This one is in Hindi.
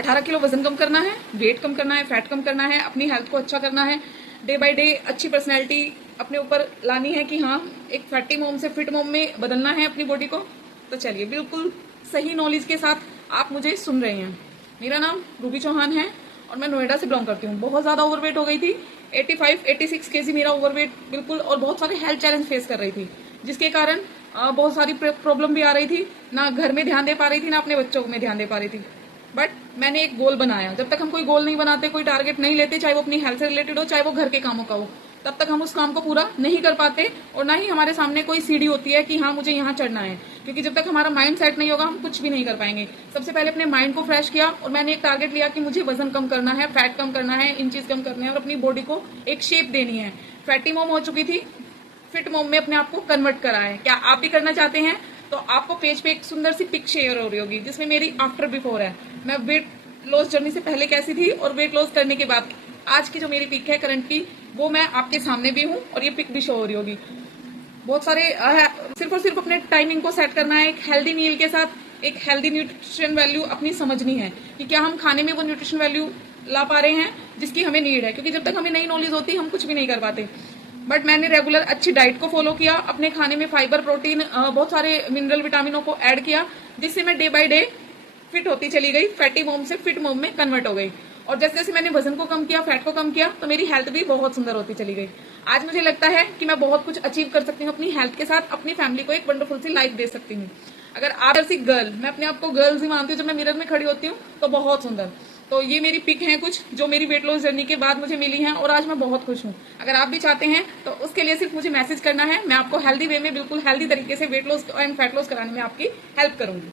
18 किलो वजन कम करना है, वेट कम करना है, फैट कम करना है, अपनी हेल्थ को अच्छा करना है, डे बाय डे अच्छी पर्सनैलिटी अपने ऊपर लानी है कि हाँ एक फैटी मोम से फिट मोम में बदलना है अपनी बॉडी को। तो चलिए, बिल्कुल सही नॉलेज के साथ आप मुझे सुन रहे हैं। मेरा नाम रूबी चौहान है और मैं नोएडा से बिलोंग करती हूँ। बहुत ज्यादा ओवरवेट हो गई थी, 86 केजी मेरा ओवरवेट बिल्कुल, और बहुत सारे हेल्थ चैलेंज फेस कर रही थी, जिसके कारण बहुत सारी प्रॉब्लम भी आ रही थी। ना घर में ध्यान दे पा रही थी, ना अपने बच्चों में ध्यान दे पा रही थी। बट मैंने एक गोल बनाया। जब तक हम कोई गोल नहीं बनाते, कोई टारगेट नहीं लेते, चाहे वो अपनी हेल्थ से रिलेटेड हो, चाहे वो घर के कामों का हो, तब तक हम उस काम को पूरा नहीं कर पाते और ना ही हमारे सामने कोई सीढ़ी होती है कि हाँ मुझे यहाँ चढ़ना है। क्योंकि जब तक हमारा माइंड सेट नहीं होगा, हम कुछ भी नहीं कर पाएंगे। सबसे पहले अपने माइंड को फ्रेश किया और मैंने एक टारगेट लिया कि मुझे वजन कम करना है, फैट कम करना है, इंचेस कम करने हैं और अपनी बॉडी को एक शेप देनी है। फैटी मोम हो चुकी थी, फिट मोम में अपने आप को कन्वर्ट करा है। क्या आप भी करना चाहते हैं? तो आपको पेज पे एक सुंदर सी पिक शेयर हो रही होगी जिसमें मेरी आफ्टर बिफोर है। मैं वेट लॉस जर्नी से पहले कैसी थी और वेट लॉस करने के बाद आज की जो मेरी पिक है करंट की, वो मैं आपके सामने भी हूँ और ये पिक भी शो हो रही होगी। बहुत सारे सिर्फ और सिर्फ अपने टाइमिंग को सेट करना है। एक हेल्दी मील के साथ एक हेल्दी न्यूट्रिशन वैल्यू अपनी समझनी है कि क्या हम खाने में वो न्यूट्रिशन वैल्यू ला पा रहे हैं जिसकी हमें नीड है। क्योंकि जब तक हमें नई नॉलेज होती, हम कुछ भी नहीं कर पाते। बट मैंने रेगुलर अच्छी डाइट को फॉलो किया, अपने खाने में फाइबर, प्रोटीन, बहुत सारे मिनरल, विटामिनों को ऐड किया, जिससे मैं डे बाय डे फिट होती चली गई, फैटी मोम से फिट मोम में कन्वर्ट हो गई। और जैसे जैसे मैंने वजन को कम किया, फैट को कम किया, तो मेरी हेल्थ भी बहुत सुंदर होती चली गई। आज मुझे लगता है कि मैं बहुत कुछ अचीव कर सकती हूँ अपनी हेल्थ के साथ, अपनी फैमिली को एक वंडरफुल सी लाइफ दे सकती हूँ। अगर आप जैसी गर्ल, मैं अपने आप को गर्ल्स ही मानती हूँ, जब मैं मिरर में खड़ी होती हूँ तो बहुत सुंदर। तो ये मेरी पिक है कुछ जो मेरी वेट लॉस जर्नी के बाद मुझे मिली है और आज मैं बहुत खुश हूँ। अगर आप भी चाहते हैं तो उसके लिए सिर्फ मुझे मैसेज करना है। मैं आपको हेल्दी वे में, बिल्कुल हेल्दी तरीके से weight loss and fat loss कराने में आपकी हेल्प करूंगी।